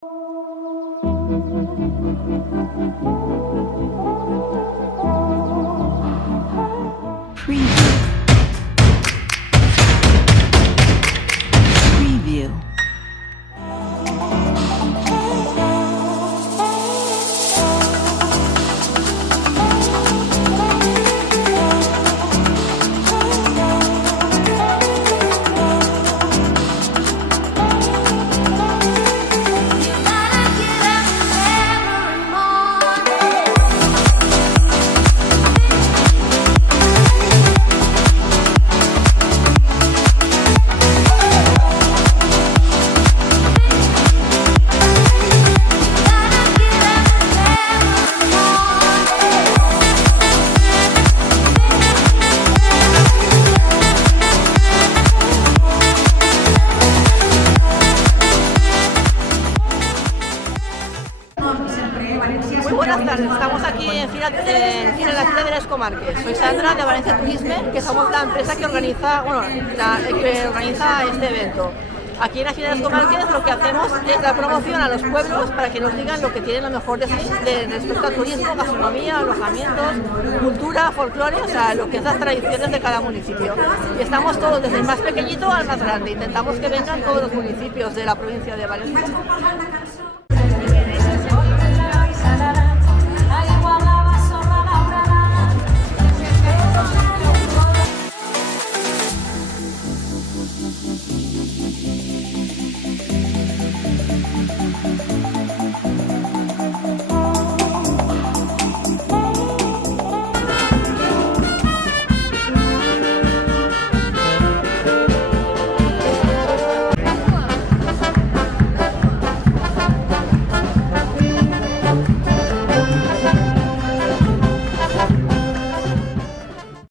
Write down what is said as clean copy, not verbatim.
Preview. Muy buenas tardes, estamos aquí en la Fira de las Comarques. Soy Sandra de Valencia Turisme, que somos la empresa que organiza, este evento. Aquí en la Fira de las Comarques lo que hacemos es la promoción a los pueblos para que nos digan lo que tienen lo mejor de sí respecto al turismo, gastronomía, alojamientos, cultura, folclore, o sea, lo que es las tradiciones de cada municipio. Y estamos todos desde el más pequeñito al más grande. Intentamos que vengan todos los municipios de la provincia de Valencia.